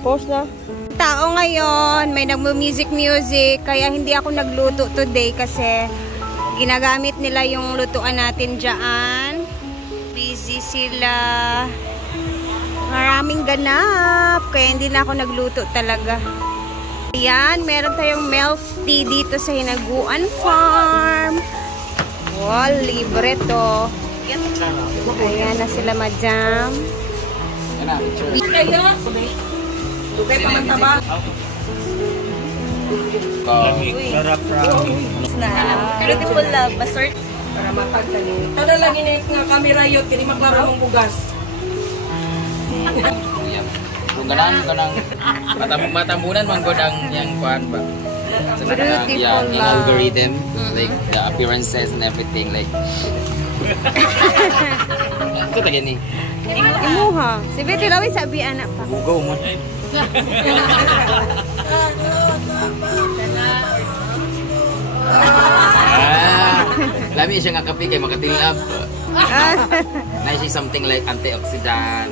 Post na. Tao ngayon, may nagmo-music kaya hindi ako nagluto today kasi ginagamit nila yung lutuan natin dyan. Busy sila. Maraming ganap, kaya hindi na ako nagluto talaga. Ayan, meron tayong milk tea dito sa Hinaguan Farm. Wow, libre to. Ayan na sila, madam. Tukay pa man taba. Sarap ramen. Beautiful love, masort. Para mapagtani. Tada lang init nga camera yun, kini maklaro mong bugas. Kung ganang matambunan man gud ang yang kuan ba. Yung algorithm, like the appearances and everything, like. Ito ta gani. Imuha. Si Betty Lawi sabi anak pa. Go mo. Lami siya nga kape kay makatilab. Na siya something like antioxidant.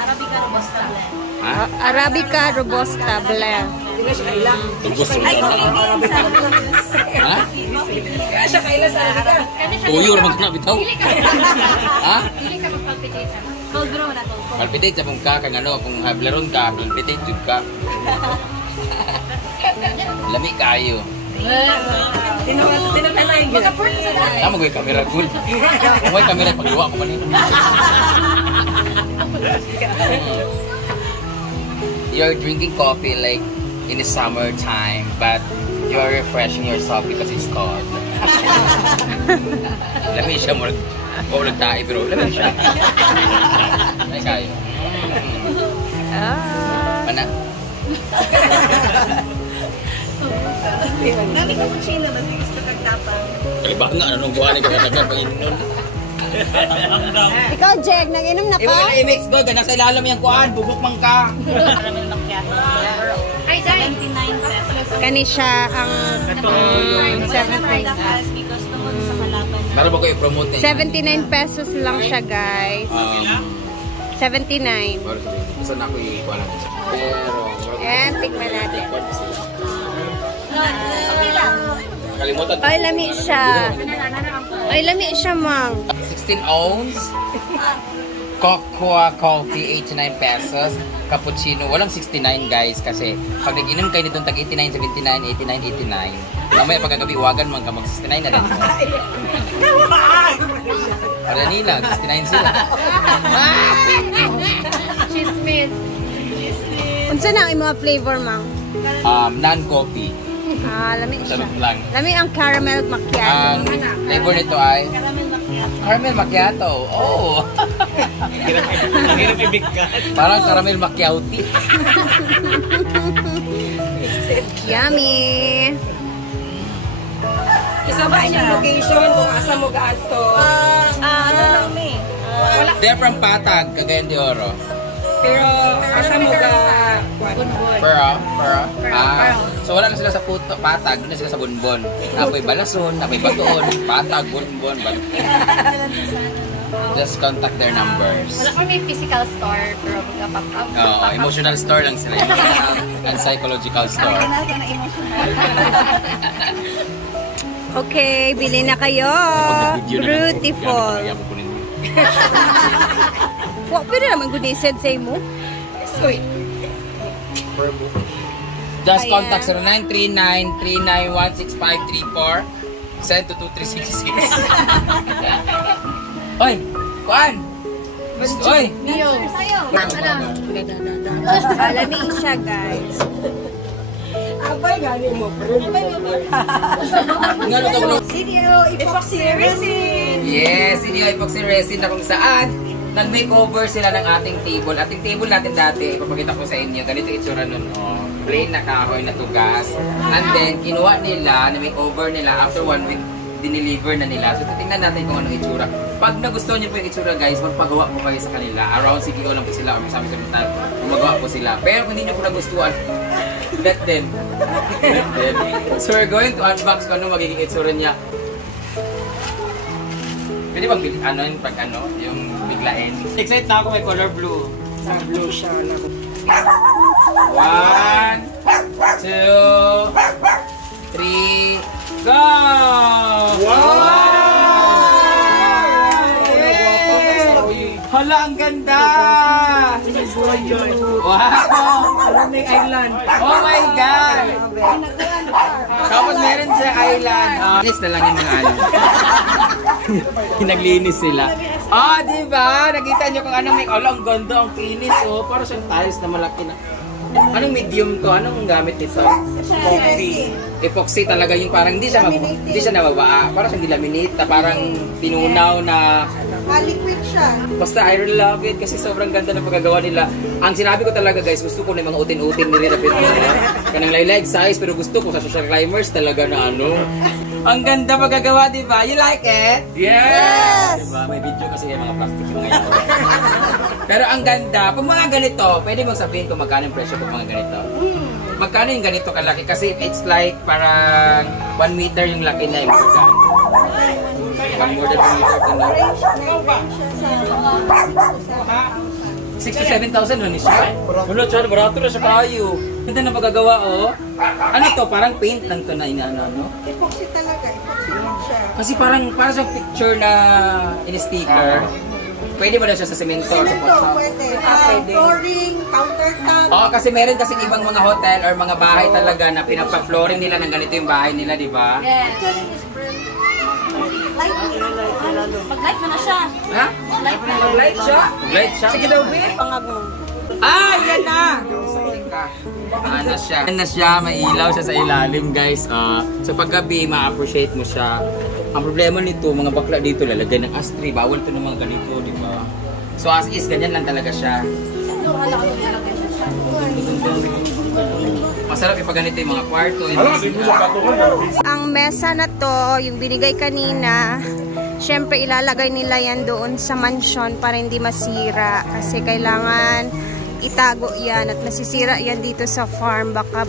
Arabica Robusta blend. Ha? Arabica Robusta blend. Hindi siya kaila. Ay, Ha? Kaya siya kaila sa Arabica. Tuyo naman ka na bitaw. Ha? Hindi ka mag-palpitate. Cold brew na to. Palpitate sa mong ka, kung ano, kung hablaron ka, palpitate jud ka. Lami kayo. Tinatanay yun. Magka-port sa dahil. Tama ko yung camera good. Kung may camera, pag-iwa ko man yun. You're drinking coffee like in the summertime, but you're refreshing yourself because it's cold. Lami siya mo. Oo, nagtae, pero lami siya. Ay, kayo. Mana? Nami ko kung sino, mas gusto kagtapang. Kalibak nga, anong buwan ni kakatagan pag inom. Ikaw, Jag, nag-inom na Eh, pa? wala i-mix ko. Ganang sa ilalim yung kuhaan. Bubuk man ka. Ay, 79 pesos. Kani siya ang 79. Meron ba ko i-promote niya? 79 pesos lang siya, guys. 79. Basta na ako i-kuha lang. Pero... And, tikman natin. Nakalimutan. Ay, lami siya. Ay, lami siya, mang. 16 ounce. Cocoa coffee, 89 pesos. Cappuccino, walang 69 guys. Kasi pag nag-inom kayo nitong tag 89, 79, 89, 89. Mamaya pagkagabi, iwagan man ka mag-69 na din. Para nila, 69 sila. Chismis. Unsa na ang mga flavor, mang? Non-coffee. Lami siya. Sarap lang. Lami ang caramel macchiato. Ang flavor nito ay caramel macchiato. Oh. Hirap ibigkat. Parang caramel macchiato. Yummy. Isabay niya location kung asa mo gaadto. Ano lang ni? Wala. They're from Patag, Cagayan de Oro. Pero asa mo ga... Pearl. So wala na sila sa puto, patag, doon na sila sa bonbon. Apoy balason, apoy batoon, patag, bonbon, just contact their numbers. Wala kami physical store, pero mag-pop up. Oo, emotional store lang sila. And psychological store. Okay, bili na kayo. Beautiful. Wa pwede naman good said say mo. Sweet. Just contact 0939-3916534. Send to 2366. Oy, kuan. Oy. Mio. Alami siya, guys. Abay galing mo. Ngano to bro? CDO epoxy resin. Yes, CDO epoxy resin na kung saan nag-makeover sila ng ating table. Ating table natin dati, ipapakita ko sa inyo. Ganito itsura nun, oh. Plain na kahoy na tugas. And then, kinuha nila, na-makeover nila after 1 week, dineliver na nila. So, tingnan natin kung anong itsura. Pag nagustuhan niyo po yung itsura, guys, magpagawa po kayo sa kanila. Around CDO lang po sila, or masabi sa mga magawa po sila. Pero kung hindi niyo po nagustuhan, let them. So, we're going to unbox kung ano magiging itsura niya. Pwede bang ano yung pag ano, yung biglain? Excited na ako may color blue. Blue siya. 1, 2, 3, go! Hala, ang ganda! Wow! Maraming island. Oh my God! Tapos meron siya island. Linis na lang yung mga ano. Naglinis sila. Diba? Nakita nyo kung anong make. Ang ganda, ang kinis. Para siyang tiles na malaki na. Anong medium to? Anong gamit nito? Epoxy. Epoxy talaga yung parang hindi siya nababaa. Parang siyang dilaminate na parang tinunaw na Liquid siya. basta I really love it kasi sobrang ganda ng pagkagawa nila. Ang sinabi ko talaga guys, gusto ko na yung mga utin-utin nila kanang light size pero gusto ko sa social climbers talaga na ano. Ang ganda pagkagawa, di ba? You like it? Yes! Diba? May video kasi yung mga plastic yung ngayon. Pero ang ganda. Pag mga ganito, pwede mong sabihin kung magkano yung presyo pag mga ganito. Magkano yung ganito kalaki? Kasi it's like parang 1 meter yung laki na yung magkano. More than 1 meter to know. 6,000 to 7,000 na siya. Wala, tsaka barato na siya kayo. Ganda na pagkagawa, oh. Ano to? Parang paint lang to na inaano. Epoxy talaga. Epoxy lang siya. Kasi parang sa picture na in-sticker. Pwede ba na siya sa semento? Cemento, pwede. Flooring, countertop. Oo, kasi meron kasi ibang mga hotel or mga bahay talaga na pinapa-flooring nila ng ganito yung bahay nila, di ba? Yes. Mag-light na siya. Ha? Mag-light siya. Light siya? Sige daw, be. Pangagong. Yan na! Yan na siya, may ilaw siya sa ilalim, guys. So paggabi, ma-appreciate mo siya. Ang problema nito, mga bakla dito, lalagay ng ashtray. Bawal to ng mga ganito, di ba? So as is, ganyan lang talaga siya. Masarap ipaganito yung mga kwarto. Ang mesa na to, yung binigay kanina, syempre ilalagay nila yan doon sa mansion para hindi masira. Kasi kailangan itago yan at masisira yan dito sa farm. Baka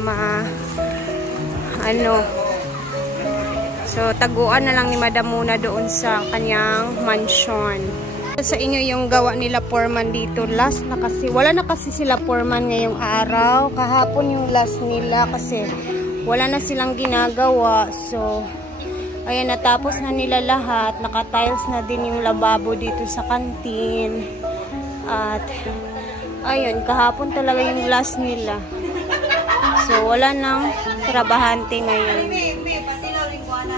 So, taguan na lang ni Madam muna doon sa kanyang mansion. Sa inyo yung gawa nila foreman dito. Last na kasi. Wala na kasi sila foreman ngayong araw. Kahapon yung last nila kasi wala na silang ginagawa. So, ayan, natapos na nila lahat. Naka-tiles na din yung lababo dito sa kantin. At, ayun, kahapon talaga yung last nila. So, wala nang trabahante ngayon. Si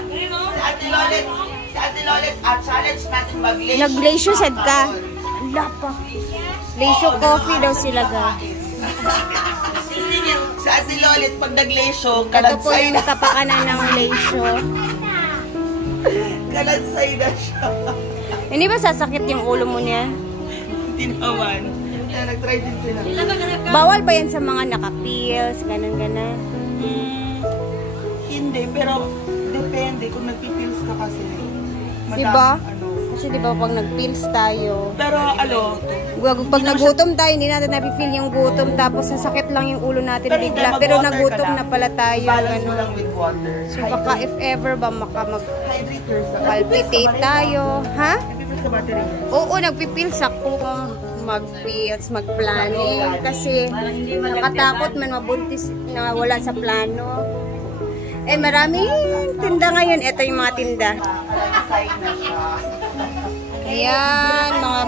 Ate Lolet, challenge natin mag-glacier. Nag-glacier sad ka? Ala pa. Glacier coffee daw sila ga. Si Ate Lolet, pag nag-glacier, Ito po yung kapakanan ng glacier. kalansay na siya. Hindi ba sasakit yung ulo mo niya? Hindi naman. Nag-try din sila. Bawal ba yan sa mga naka-pills, ganun-ganun? Hindi, pero depende kung nagpipills ka kasi. Diba? Kasi di ba pag nag-pills tayo, Pero ano, pag nagutom tayo, hindi natin na-feel yung gutom. Tapos sasakit lang yung ulo natin bigla. Pero nagutom na pala tayo. balance mo Ganun. lang with water. So baka if ever ba Hydrate yourself. mag-palpitate tayo. Ha? Nagpipil ka battery. Oo, nagpipils ako. Mag-pills, mag-planning. Kasi nakatakot man mabuntis na wala sa plano. Eh, maraming tinda ngayon. Ito yung mga tinda. Sign na siya. Ayan, mga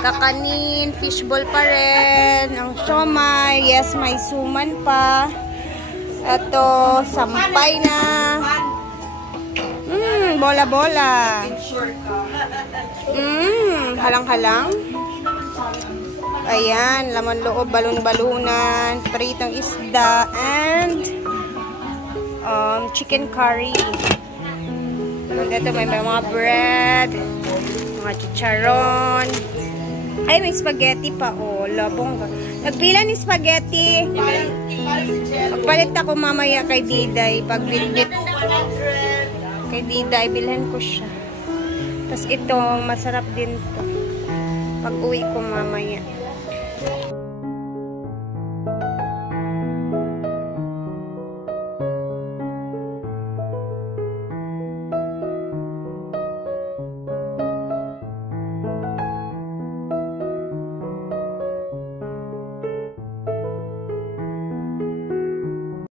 kakanin, fishball pa rin, ang siomay, yes, may suman pa. Ito, sampay na. Bola-bola. Halang-halang. Ayan, laman loob, balon-balunan, pritong isda, and chicken curry. And ito may mga bread, mga chicharon. Ay, may spaghetti pa. Oh, labong ka. Nagpila ni spaghetti. Magpalit ako mamaya kay Diday. Pag bitbit kay Diday, bilhan ko siya. Tapos ito, masarap din to. Pag uwi ko mamaya.